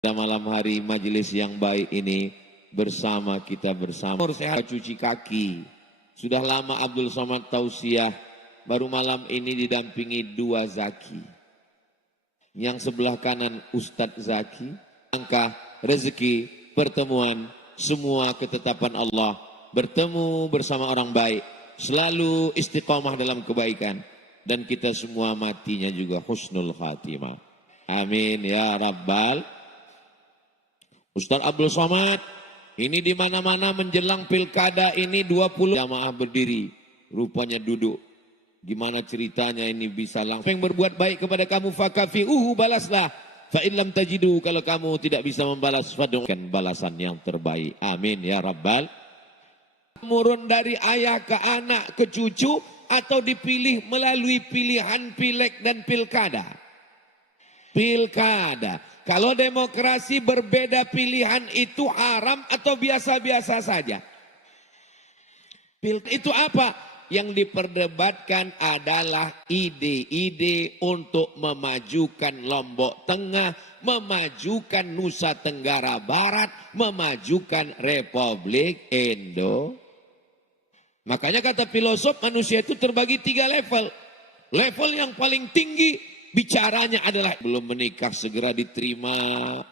Pada malam hari majelis yang baik ini bersama kita bersama. Sehat cuci kaki. Sudah lama Abdul Somad tausiah, baru malam ini didampingi dua zaki. Yang sebelah kanan Ustadz Zaki, angka rezeki, pertemuan, semua ketetapan Allah, bertemu bersama orang baik, selalu istiqomah dalam kebaikan, dan kita semua matinya juga husnul khatimah. Amin ya rabbal. Ustadz Abdul Somad, ini di mana-mana menjelang pilkada ini 20 jamaah berdiri, rupanya duduk. Gimana ceritanya ini bisa langsung yang berbuat baik kepada kamu fakafi'uhu, balaslah. Fa in lam tajidu, kalau kamu tidak bisa membalas, fad'ukan balasan yang terbaik. Amin ya rabbal. Murun dari ayah ke anak ke cucu atau dipilih melalui pilihan pileg dan pilkada? Pilkada. Kalau demokrasi berbeda pilihan itu haram atau biasa-biasa saja? Itu apa? Yang diperdebatkan adalah ide-ide untuk memajukan Lombok Tengah, memajukan Nusa Tenggara Barat, memajukan Republik Indo. Makanya kata filosof, manusia itu terbagi 3 level. Level yang paling tinggi, bicaranya adalah belum menikah segera diterima.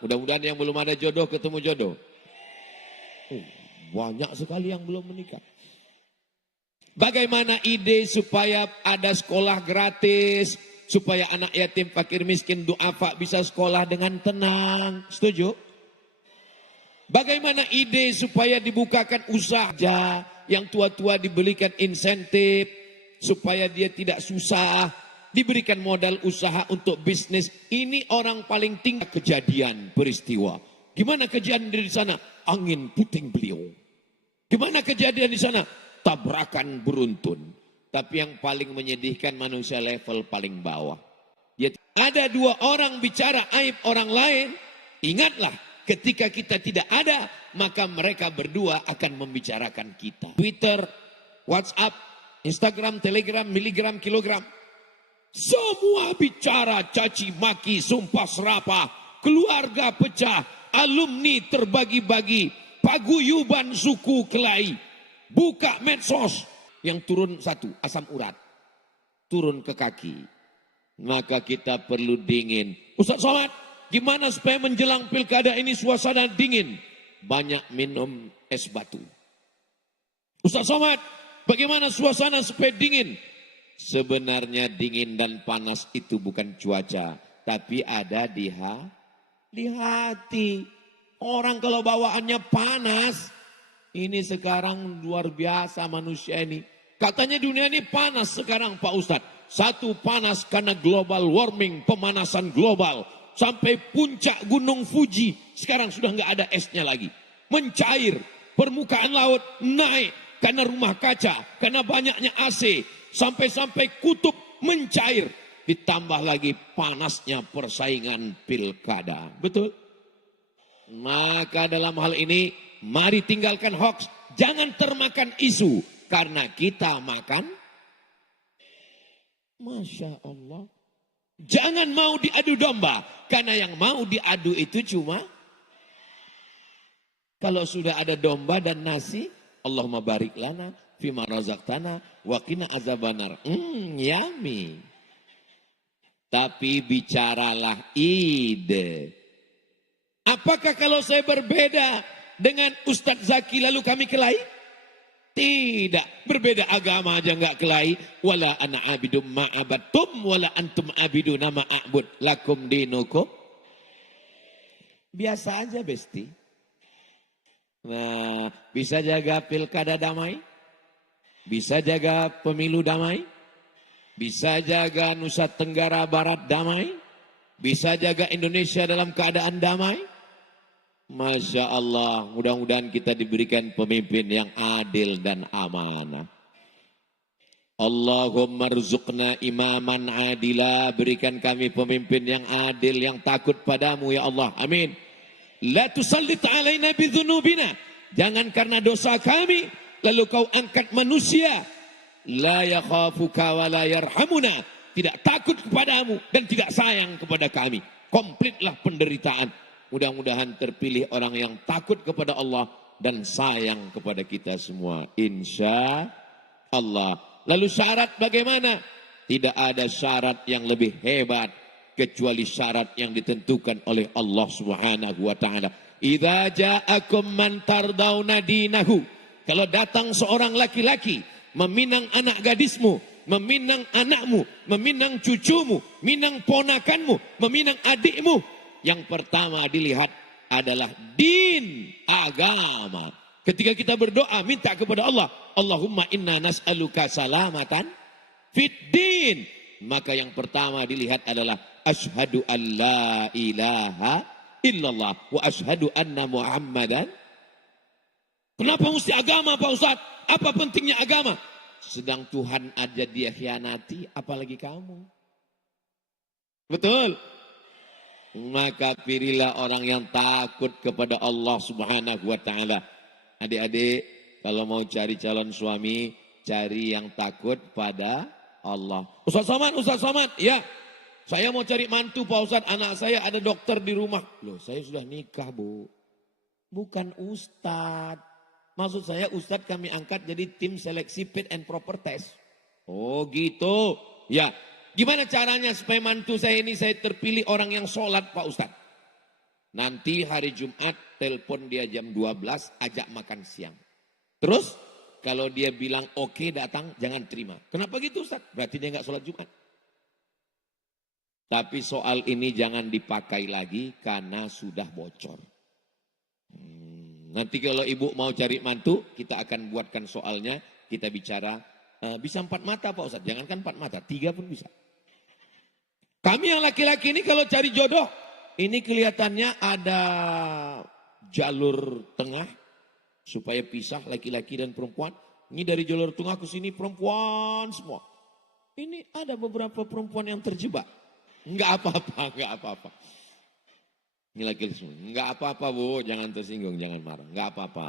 Mudah-mudahan yang belum ada jodoh ketemu jodoh. Banyak sekali yang belum menikah. Bagaimana ide supaya ada sekolah gratis, supaya anak yatim, fakir, miskin, duafa bisa sekolah dengan tenang. Setuju? Bagaimana ide supaya dibukakan usaha, yang tua-tua diberikan insentif supaya dia tidak susah, diberikan modal usaha untuk bisnis. Ini orang paling tinggi kejadian peristiwa. Gimana kejadian di sana? Angin puting beliung. Gimana kejadian di sana? Tabrakan beruntun. Tapi yang paling menyedihkan manusia level paling bawah. Dia ada 2 orang bicara aib orang lain. Ingatlah, ketika kita tidak ada, maka mereka berdua akan membicarakan kita. Twitter, WhatsApp, Instagram, Telegram, miligram, kilogram. Semua bicara caci maki, sumpah serapah, keluarga pecah, alumni terbagi-bagi, paguyuban suku kelahi. Buka medsos, yang turun 1, asam urat, turun ke kaki. Maka kita perlu dingin. Ustadz Somad, gimana supaya menjelang pilkada ini suasana dingin? Banyak minum es batu. Ustadz Somad, bagaimana suasana supaya dingin? Sebenarnya dingin dan panas itu bukan cuaca, tapi ada di hati. Orang kalau bawaannya panas, ini sekarang luar biasa manusia ini. Katanya dunia ini panas sekarang Pak Ustadz. 1, panas karena global warming, pemanasan global. Sampai puncak gunung Fuji, sekarang sudah nggak ada esnya lagi. Mencair, permukaan laut naik karena rumah kaca, karena banyaknya AC. Sampai-sampai kutub mencair. Ditambah lagi panasnya persaingan pilkada. Betul? Maka dalam hal ini, mari tinggalkan hoax. Jangan termakan isu. Karena kita makan. Masya Allah. Jangan mau diadu domba. Karena yang mau diadu itu cuma. Kalau sudah ada domba dan nasi. Allahumma barik lana fima razaqtana wa qina azabannar. Yummy. Tapi bicaralah ide. Apakah kalau saya berbeda dengan Ustadz Zaki lalu kami kelahi? Tidak. Berbeda agama aja enggak kelahi. Wala ana abidum ma'abattum wala antum abiduna ma'abud lakum dinukum. Biasa aja besti. Nah, bisa jaga pilkada damai? Bisa jaga pemilu damai? Bisa jaga Nusa Tenggara Barat damai? Bisa jaga Indonesia dalam keadaan damai? Masya Allah, mudah-mudahan kita diberikan pemimpin yang adil dan amanah. Allahumma rzuqna imaman adila, berikan kami pemimpin yang adil, yang takut padamu ya Allah, amin. La tusallit alaina bidzunubina, jangan karena dosa kami lalu kau angkat manusia. La yakhafuka wa la yarhamuna, tidak takut kepadamu dan tidak sayang kepada kami. Komplitlah penderitaan. Mudah-mudahan terpilih orang yang takut kepada Allah dan sayang kepada kita semua. Insya Allah. Lalu syarat bagaimana? Tidak ada syarat yang lebih hebat kecuali syarat yang ditentukan oleh Allah Subhanahu wa taala. Idza ja'akum man tardawna dinahu. Kalau datang seorang laki-laki meminang anak gadismu, meminang anakmu, meminang cucumu, meminang ponakanmu, meminang adikmu, yang pertama dilihat adalah din, agama. Ketika kita berdoa minta kepada Allah, Allahumma inna nas'aluka salamatan fid din, maka yang pertama dilihat adalah asyhadu an la ilaha illallah wa asyhadu anna muhammadan. Kenapa mesti agama Pak Ustaz? Apa pentingnya agama? Sedang Tuhan aja dia khianati, apalagi kamu. Betul? Maka pilihlah orang yang takut kepada Allah Subhanahu wa taala. Adik-adik, kalau mau cari calon suami, cari yang takut pada Allah. Ustaz Somad, ya. Saya mau cari mantu Pak Ustaz, anak saya ada dokter di rumah. Loh, saya sudah nikah, Bu. Bukan Ustaz. Maksud saya Ustaz kami angkat jadi tim seleksi fit and proper test. Oh gitu. Ya. Gimana caranya supaya mantu saya ini saya terpilih orang yang sholat Pak Ustaz? Nanti hari Jumat telepon dia jam 12 ajak makan siang. Terus kalau dia bilang oke datang jangan terima. Kenapa gitu Ustaz? Berarti dia nggak sholat Jumat. Tapi soal ini jangan dipakai lagi karena sudah bocor. Nanti kalau ibu mau cari mantu, kita akan buatkan soalnya, kita bicara. Bisa 4 mata Pak Ustaz, jangankan 4 mata, 3 pun bisa. Kami yang laki-laki ini kalau cari jodoh, ini kelihatannya ada jalur tengah, supaya pisah laki-laki dan perempuan. Ini dari jalur tengah ke sini perempuan semua. Ini ada beberapa perempuan yang terjebak. Enggak apa-apa. Ini lagi semua. Enggak apa-apa Bu, jangan tersinggung, jangan marah. Enggak apa-apa.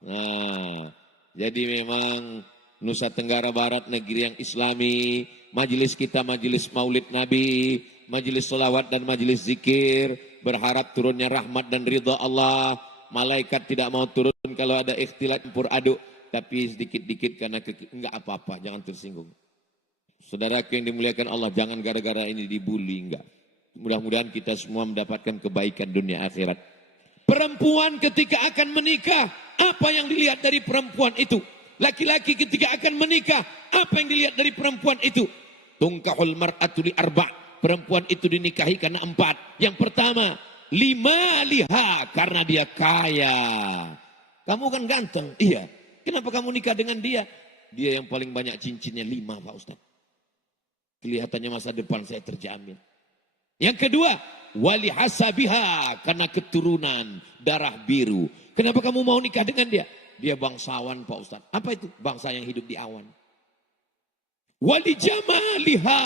Nah, jadi memang Nusa Tenggara Barat negeri yang islami, majelis kita majelis maulid Nabi, majelis selawat dan majelis zikir, berharap turunnya rahmat dan ridha Allah. Malaikat tidak mau turun kalau ada ikhtilat campur aduk, tapi sedikit-dikit karena enggak apa-apa, jangan tersinggung. Saudaraku yang dimuliakan Allah, jangan gara-gara ini dibully, enggak. Mudah-mudahan kita semua mendapatkan kebaikan dunia akhirat. Perempuan ketika akan menikah, apa yang dilihat dari perempuan itu? Laki-laki ketika akan menikah, apa yang dilihat dari perempuan itu? Tungkahul mar'atu li arba'. Perempuan itu dinikahi karena 4. Yang pertama, liha karena dia kaya. Kamu kan ganteng, iya. Kenapa kamu nikah dengan dia? Dia yang paling banyak cincinnya 5 Pak Ustaz. Kelihatannya masa depan saya terjamin. Yang kedua, wali hasabiha karena keturunan darah biru. Kenapa kamu mau nikah dengan dia? Dia bangsawan Pak Ustaz. Apa itu? Bangsa yang hidup di awan. Wali jamaliha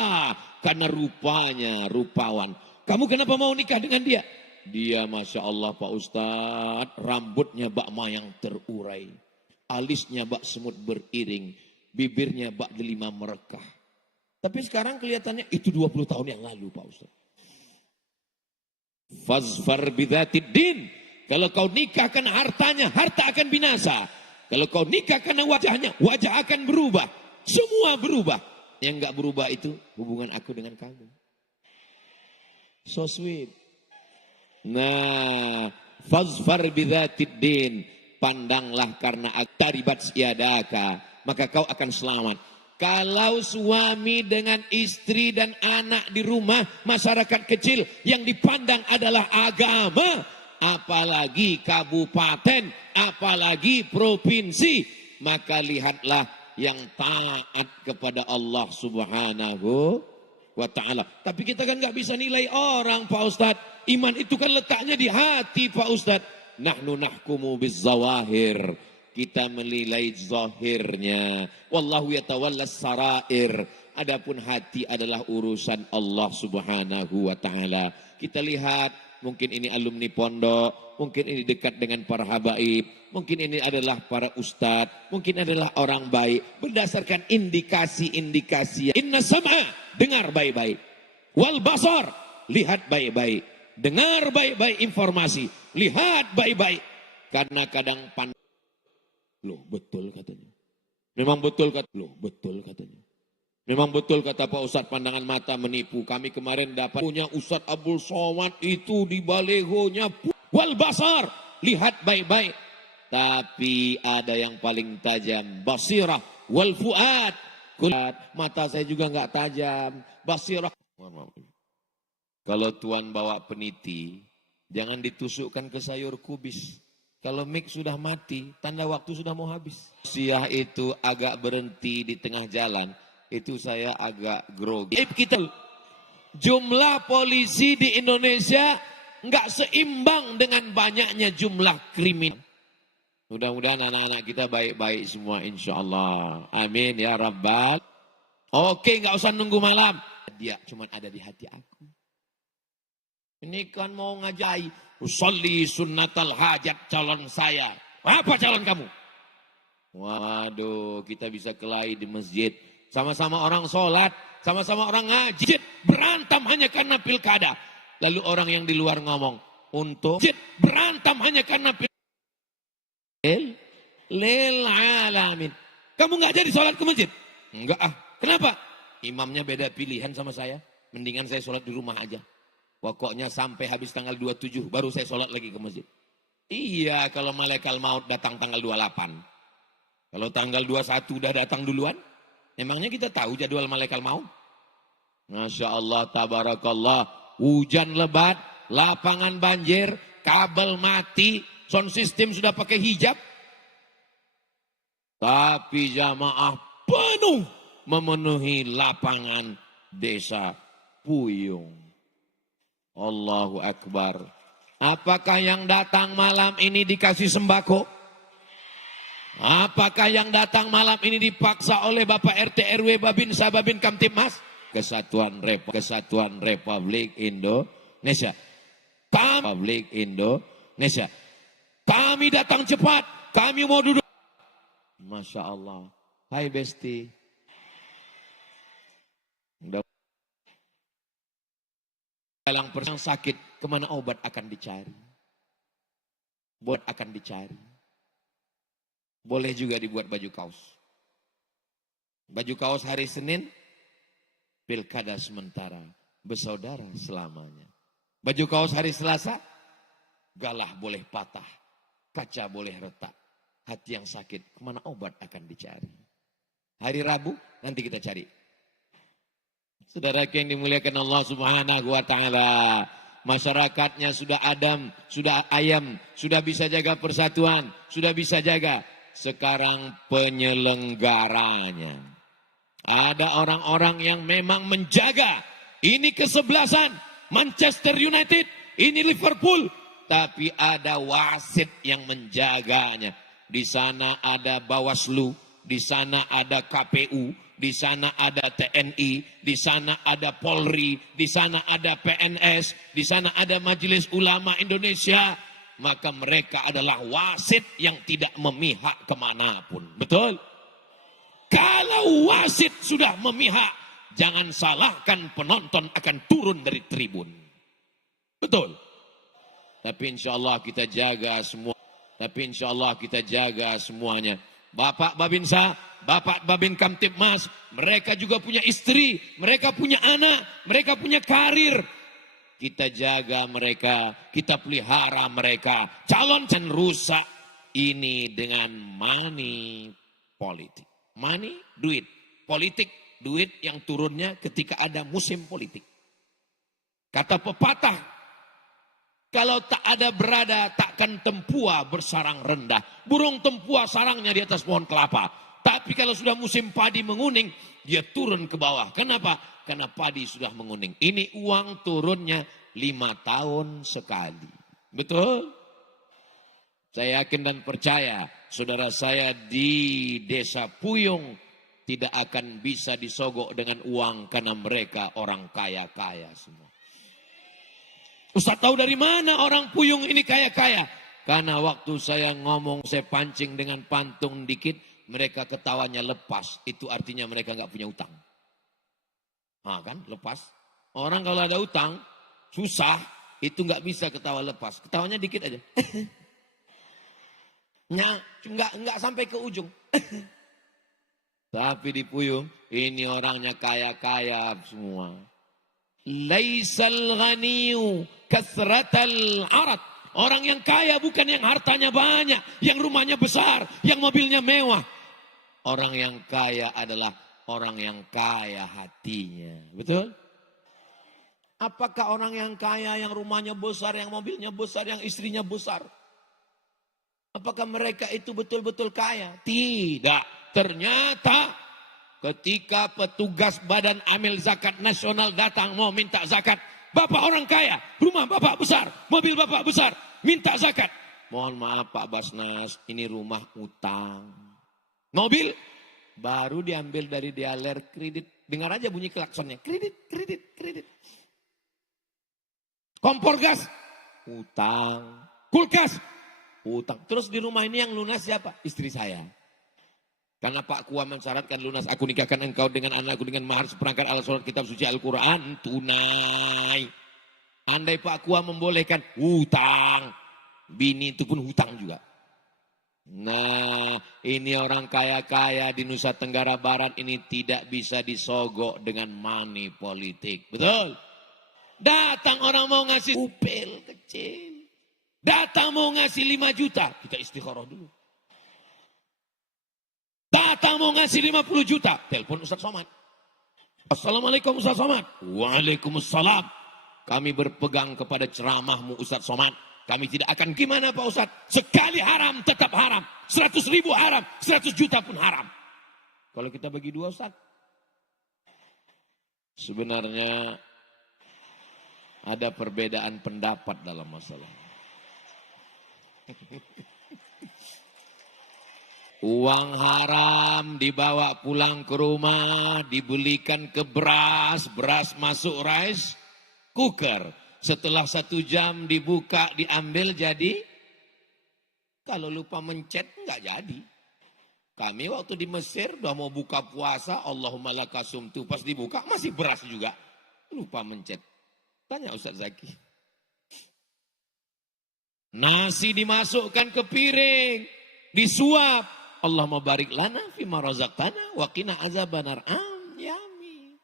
karena rupanya rupawan. Kamu kenapa mau nikah dengan dia? Dia Masya Allah Pak Ustaz, rambutnya bak mayang terurai, alisnya bak semut beriring, bibirnya bak delima merekah. Tapi sekarang kelihatannya itu 20 tahun yang lalu Pak Ustaz. Fazfar bidzatid din. Kalau kau nikah karena hartanya, harta akan binasa. Kalau kau nikah karena wajahnya, wajah akan berubah. Semua berubah. Yang enggak berubah itu hubungan aku dengan kamu. So sweet. Nah, fazfar bidzatid din. Pandanglah karena taribat siadaka, maka kau akan selamat. Kalau suami dengan istri dan anak di rumah, masyarakat kecil yang dipandang adalah agama, apalagi kabupaten, apalagi provinsi, maka lihatlah yang taat kepada Allah Subhanahu wa ta'ala. Tapi kita kan gak bisa nilai orang Pak Ustadz. Iman itu kan letaknya di hati Pak Ustadz. Nahnu nahkumu bizzawahir. Kita menilai zahirnya. Wallahu yatawallas sarair. Adapun hati adalah urusan Allah Subhanahu wa ta'ala. Kita lihat, mungkin ini alumni pondok, mungkin ini dekat dengan para habaib, mungkin ini adalah para ustadz, mungkin adalah orang baik. Berdasarkan indikasi-indikasi. Inna sam'a, dengar baik-baik. Wal basar, lihat baik-baik. dengar baik-baik informasi, lihat baik-baik. Karena kadang loh betul katanya. Memang betul katanya. Memang betul kata Pak Ustadz, pandangan mata menipu. Kami kemarin dapat punya Ustadz Abdul Somad itu di balehonya wal basar. Lihat baik-baik. Tapi ada yang paling tajam, basirah wal fuad. Mata saya juga nggak tajam, basirah. Kalau Tuan bawa peniti, jangan ditusukkan ke sayur kubis. Kalau mic sudah mati, tanda waktu sudah mau habis. Siah itu agak berhenti di tengah jalan. Itu saya agak grogi. Kita jumlah polisi di Indonesia nggak seimbang dengan banyaknya jumlah kriminal. Mudah-mudahan anak-anak kita baik-baik semua insya Allah. Amin ya Rabbal. Oke, nggak usah nunggu malam. Dia cuma ada di hati aku. Ini kan mau ngajai. Usolli sunnatal hajat calon saya. Apa calon kamu? Waduh, kita bisa kelahi di masjid. Sama-sama orang sholat, sama-sama orang ngaji. Berantem hanya karena pilkada. Lalu orang yang di luar ngomong, untuk berantem hanya karena pilkada. Lil alamin. Kamu nggak jadi sholat ke masjid? Enggak ah. Kenapa? Imamnya beda pilihan sama saya. Mendingan saya sholat di rumah aja. Pokoknya sampai habis tanggal 27 baru saya sholat lagi ke masjid. Iya, kalau malaikat maut datang tanggal 28. Kalau tanggal 21 udah datang duluan. Emangnya kita tahu jadwal malaikat maut? Masya Allah, tabarakallah. Hujan lebat, lapangan banjir, kabel mati, sound system sudah pakai hijab. Tapi jamaah penuh memenuhi lapangan desa Puyung. Allahu Akbar. Apakah yang datang malam ini dikasih sembako? Apakah yang datang malam ini dipaksa oleh Bapak RT RW Babinsa Babin Kamtibmas? Kesatuan Republik Indonesia. Republik Indonesia. Kami datang cepat. Kami mau duduk. Masya Allah. Hai Besti. Dalam perang sakit, kemana obat akan dicari? Obat akan dicari. Boleh juga dibuat baju kaos. Baju kaos hari Senin, pilkada sementara, bersaudara selamanya. Baju kaos hari Selasa, galah boleh patah, kaca boleh retak. Hati yang sakit, kemana obat akan dicari? Hari Rabu, nanti kita cari. Saudara yang dimuliakan Allah Subhanahu wa Ta'ala. Masyarakatnya sudah adam, sudah ayam, sudah bisa jaga persatuan, sudah bisa jaga. Sekarang penyelenggaranya. Ada orang-orang yang memang menjaga. Ini kesebelasan. Manchester United, ini Liverpool. Tapi ada wasit yang menjaganya. Di sana ada Bawaslu, di sana ada KPU, di sana ada TNI, di sana ada Polri, di sana ada PNS, di sana ada Majelis Ulama Indonesia. Maka mereka adalah wasit yang tidak memihak kemanapun. Betul? Kalau wasit sudah memihak, jangan salahkan penonton akan turun dari tribun. Betul? Tapi insya Allah kita jaga semua. Tapi insya Allah kita jaga semuanya. Bapak Babinsa, Bapak Babin Kamtibmas, mereka juga punya istri, mereka punya anak, mereka punya karir. Kita jaga mereka, kita pelihara mereka. Calon rusak ini dengan money politik. Money, duit. Politik, duit yang turunnya ketika ada musim politik. Kata pepatah, kalau tak ada berada, takkan tempua bersarang rendah. Burung tempua sarangnya di atas pohon kelapa. Tapi kalau sudah musim padi menguning, dia turun ke bawah. Kenapa? Karena padi sudah menguning. Ini uang turunnya 5 tahun sekali. Betul? Saya yakin dan percaya, saudara saya di desa Puyung tidak akan bisa disogok dengan uang karena mereka orang kaya-kaya semua. Ustaz tahu dari mana orang Puyung ini kaya-kaya? Karena waktu saya ngomong, saya pancing dengan pantung dikit, mereka ketawanya lepas. Itu artinya mereka nggak punya utang. Nah kan, lepas. Orang kalau ada utang, susah. Itu nggak bisa ketawa lepas. Ketawanya dikit aja. Nggak sampai ke ujung. Tapi di Puyuh, ini orangnya kaya-kaya semua. Laisal ghaniyu kasratal arad. Orang yang kaya bukan yang hartanya banyak, yang rumahnya besar, yang mobilnya mewah. Orang yang kaya adalah orang yang kaya hatinya. Betul? Apakah orang yang kaya, yang rumahnya besar, yang mobilnya besar, yang istrinya besar? Apakah mereka itu betul-betul kaya? Tidak. Ternyata ketika petugas Badan Amil Zakat Nasional datang mau minta zakat. Bapak orang kaya, rumah bapak besar, mobil bapak besar, minta zakat. Mohon maaf Pak Basnas, ini rumah utang. Mobil baru diambil dari dealer kredit. Dengar aja bunyi klaksonnya, kredit, kredit, kredit. Kompor gas, utang. Kulkas, utang. Terus di rumah ini yang lunas siapa? Istri saya. Karena Pak Kua mensyaratkan lunas, aku nikahkan engkau dengan anakku dengan mahar seperangkat alat sholat kitab suci Al-Quran tunai. Andai Pak Kua membolehkan hutang, bini itu pun hutang juga. Nah, ini orang kaya-kaya di Nusa Tenggara Barat ini tidak bisa disogok dengan money politik. Betul? Datang orang mau ngasih upil kecil. Datang mau ngasih 5 juta, kita istikharah dulu. Datang mau ngasih 50 juta, telepon Ustaz Somad. Assalamualaikum Ustaz Somad. Waalaikumsalam. Kami berpegang kepada ceramahmu Ustaz Somad. Kami tidak akan gimana Pak Ustaz. Sekali haram tetap haram. 100 ribu haram, 100 juta pun haram. Kalau kita bagi 2 Ustaz. Sebenarnya ada perbedaan pendapat dalam masalah. Uang haram dibawa pulang ke rumah, dibelikan ke beras, beras masuk rice cooker. Setelah 1 jam dibuka, diambil jadi. Kalau lupa mencet nggak jadi. Kami waktu di Mesir udah mau buka puasa, Allahumma lakasumtu. Pas dibuka masih beras juga. Lupa mencet. Tanya Ustaz Zaki. Nasi dimasukkan ke piring, disuap. Allahumma barik lana fima razaqtana wa qina azabannar. Yami.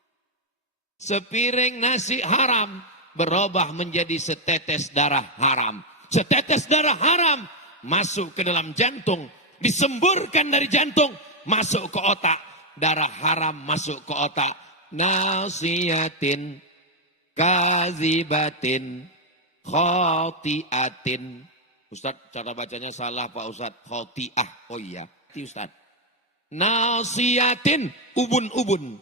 Sepiring nasi haram berubah menjadi setetes darah haram. Setetes darah haram masuk ke dalam jantung, disemburkan dari jantung masuk ke otak. Darah haram masuk ke otak. Nasiyatin kazibatin khotiatin. Ustaz, cara bacanya salah Pak Ustaz. Khotiah. Oh iya, Ustaz. Nasiyatin, ubun-ubun.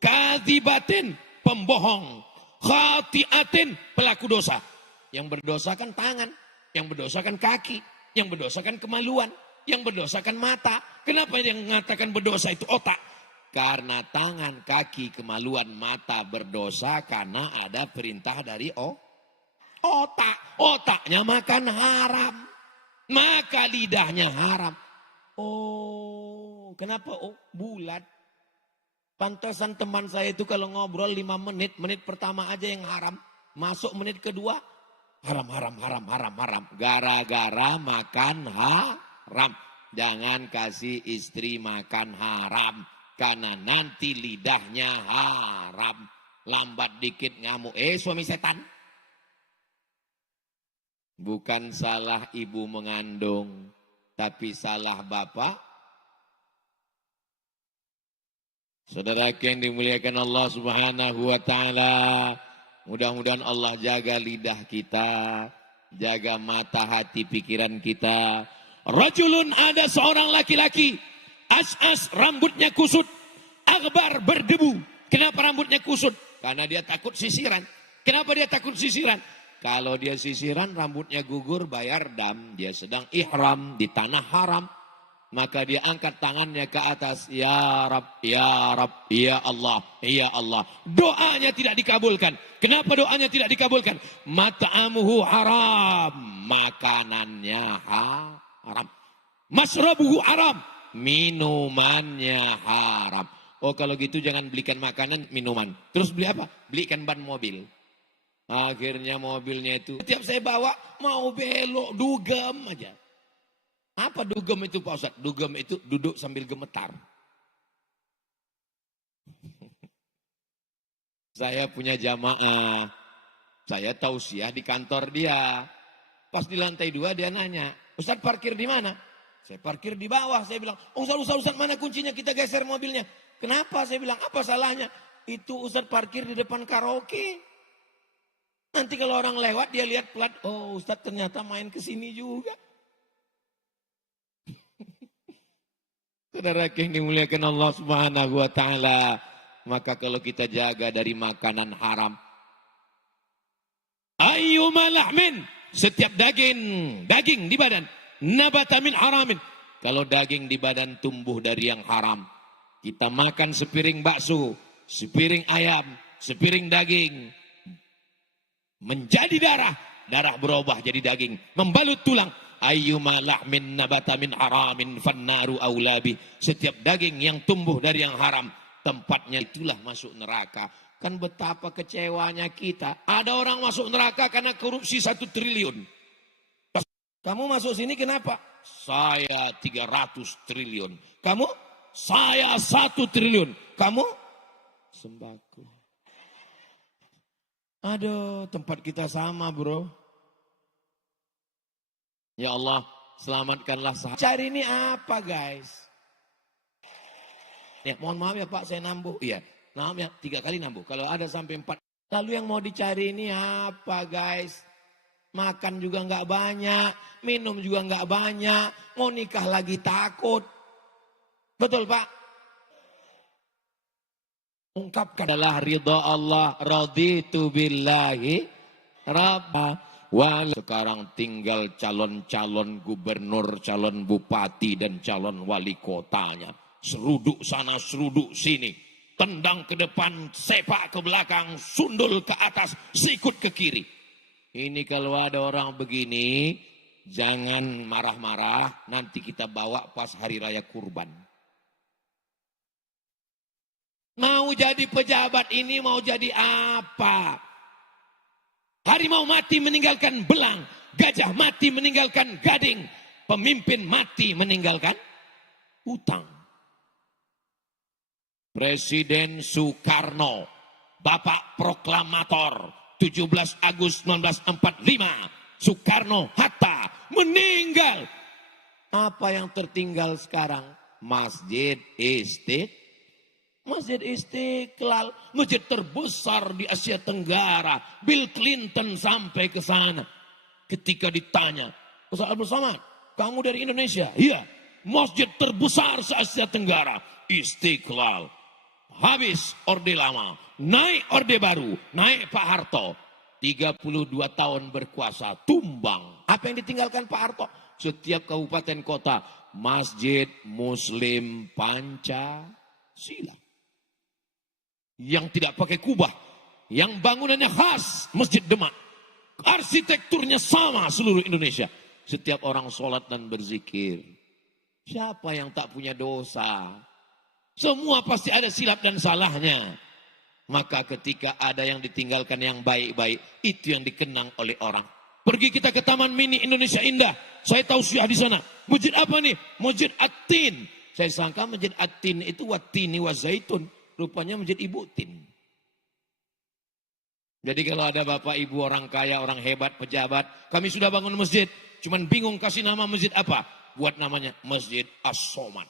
Kadzibatin, pembohong. Khotiatin, pelaku dosa. Yang berdosa kan tangan, yang berdosa kan kaki, yang berdosa kan kemaluan, yang berdosa kan mata. Kenapa yang mengatakan berdosa itu otak? Karena tangan, kaki, kemaluan, mata berdosa karena ada perintah dari otak. Otaknya makan haram. Maka lidahnya haram. Oh, kenapa? Oh, bulat. Pantasan teman saya itu kalau ngobrol 5 menit, menit pertama aja yang haram. Masuk menit kedua, haram. Gara-gara makan haram. Jangan kasih istri makan haram. Karena nanti lidahnya haram. Lambat dikit ngamuk. Suami setan. Bukan salah ibu mengandung, tapi salah bapak. Saudara yang dimuliakan Allah Subhanahu wa taala, mudah-mudahan Allah jaga lidah kita, jaga mata hati pikiran kita. Rajulun, ada seorang laki-laki, as'as, rambutnya kusut, akbar, berdebu. Kenapa rambutnya kusut? Karena dia takut sisiran. Kenapa dia takut sisiran? Kalau dia sisiran rambutnya gugur, bayar dam. Dia sedang ihram di tanah haram. Maka dia angkat tangannya ke atas. Ya Rab, ya Rab, ya Allah, ya Allah. Doanya tidak dikabulkan. Kenapa doanya tidak dikabulkan? Mata'amuhu haram. Makanannya haram. Masrabuhu haram. Minumannya haram. Oh kalau gitu jangan belikan makanan, minuman. Terus beli apa? Belikan ban mobil. Akhirnya mobilnya itu, setiap saya bawa mau belok, dugem aja. Apa dugem itu Pak Ustadz? Dugem itu duduk sambil gemetar. Saya punya jamaah, saya tausiah di kantor dia. Pas di lantai 2 dia nanya, Ustadz parkir di mana? Saya parkir di bawah. Saya bilang, Ustadz mana kuncinya, kita geser mobilnya. Kenapa? Saya bilang, apa salahnya? Itu Ustadz parkir di depan karaoke. Nanti kalau orang lewat dia lihat plat, oh Ustadz ternyata main ke sini juga. Saudara yang dimuliakan Allah Subhanahu wa taala, maka kalau kita jaga dari makanan haram, ayyuma lahmin, setiap daging di badan, nabata min haramin. Kalau daging di badan tumbuh dari yang haram, kita makan sepiring bakso, sepiring ayam, sepiring daging, menjadi darah berubah jadi daging, membalut tulang. Ayyuma lahmin nabata min haramin fannaru aulabi. Setiap daging yang tumbuh dari yang haram, tempatnya itulah masuk neraka. Kan betapa kecewanya kita. Ada orang masuk neraka karena korupsi 1 triliun. Kamu masuk sini kenapa? Saya 300 triliun. Kamu? Saya 1 triliun. Kamu? Sembako. Aduh, tempat kita sama bro. Ya Allah, selamatkanlah sahabat. Cari ini apa guys? Ya, mohon maaf ya Pak, saya nambuh. Iya, maaf ya, 3 kali nambuh. Kalau ada sampai 4. Lalu yang mau dicari ini apa guys? Makan juga nggak banyak, minum juga nggak banyak, mau nikah lagi takut. Betul Pak? Ungkapkan adalah ridha Allah, raditu billahi rabba. Sekarang tinggal calon-calon gubernur, calon bupati dan calon wali kotanya. Seruduk sana, seruduk sini. Tendang ke depan, sepak ke belakang, sundul ke atas, sikut ke kiri. Ini kalau ada orang begini, jangan marah-marah, nanti kita bawa pas hari raya kurban. Mau jadi pejabat ini, mau jadi apa? Harimau mati meninggalkan belang, gajah mati meninggalkan gading, pemimpin mati meninggalkan hutang. Presiden Soekarno, Bapak Proklamator, 17 Agustus 1945, Soekarno-Hatta meninggal. Apa yang tertinggal sekarang? Masjid Istiqlal, masjid terbesar di Asia Tenggara. Bill Clinton sampai ke sana. Ketika ditanya, Ustaz Abdul Somad, kamu dari Indonesia? Iya. Masjid terbesar se Asia Tenggara, Istiqlal. Habis Orde Lama, naik Orde Baru, naik Pak Harto. 32 tahun berkuasa, tumbang. Apa yang ditinggalkan Pak Harto? Setiap kabupaten kota, masjid Muslim Pancasila. Yang tidak pakai kubah, yang bangunannya khas Masjid Demak, arsitekturnya sama seluruh Indonesia. Setiap orang sholat dan berzikir. Siapa yang tak punya dosa? Semua pasti ada silap dan salahnya. Maka ketika ada yang ditinggalkan yang baik-baik, itu yang dikenang oleh orang. Pergi kita ke Taman Mini Indonesia Indah, saya tahu sih di sana. Masjid apa nih? Masjid At-Tin. Saya sangka Masjid At-Tin itu Wat-Tini wa Zaitun. Rupanya Masjid Ibu Tin. Jadi kalau ada bapak ibu orang kaya, orang hebat, pejabat, kami sudah bangun masjid, cuman bingung kasih nama masjid apa? Buat namanya Masjid As-Somad.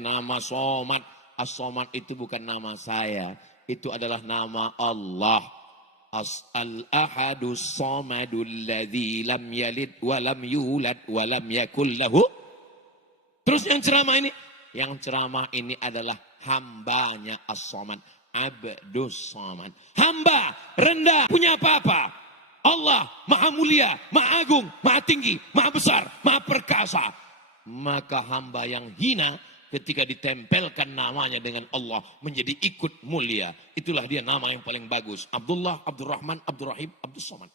Nama Somad. As-Somad itu bukan nama saya, itu adalah nama Allah. Al-Ahadus Somadul ladzi lam yalid wa lam yulad wa lam yakul lahu. Terus yang ceramah ini? Yang ceramah ini adalah hambanya As-Somad. Abdus Somad. Hamba, rendah, punya apa-apa. Allah, maha mulia, maha agung, maha tinggi, maha besar, maha perkasa. Maka hamba yang hina ketika ditempelkan namanya dengan Allah menjadi ikut mulia. Itulah dia nama yang paling bagus. Abdullah, Abdurrahman, Abdurrahim, Abdus Somad.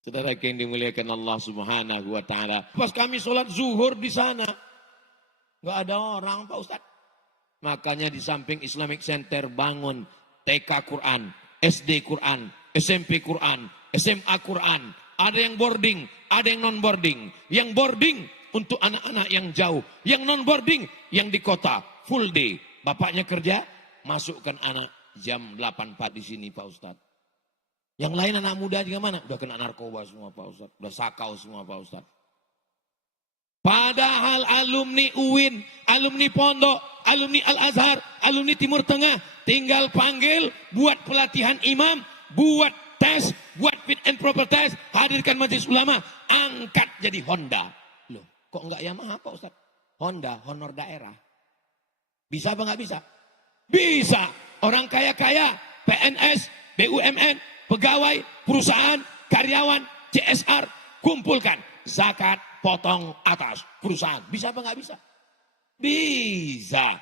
Saudara yang dimuliakan Allah Subhanahu wa taala. Pas kami sholat zuhur di sana, nggak ada orang Pak Ustadz. Makanya di samping Islamic Center bangun TK Quran, SD Quran, SMP Quran, SMA Quran. Ada yang boarding, ada yang non boarding. Yang boarding untuk anak-anak yang jauh. Yang non boarding yang di kota, full day. Bapaknya kerja, masukkan anak jam 8 pagi di sini Pak Ustadz. Yang lain anak muda juga mana? Udah kena narkoba semua Pak Ustadz. Udah sakau semua Pak Ustadz. Padahal alumni UIN, alumni Pondok, alumni Al-Azhar, alumni Timur Tengah, tinggal panggil, buat pelatihan imam, buat tes, buat fit and proper test, hadirkan majelis ulama, angkat jadi Honda. Loh, kok enggak Yamaha Pak Ustadz? Honda, honor daerah. Bisa apa enggak bisa? Bisa. Orang kaya-kaya, PNS, BUMN, pegawai, perusahaan, karyawan, CSR, kumpulkan zakat, potong atas perusahaan. Bisa apa nggak bisa? Bisa.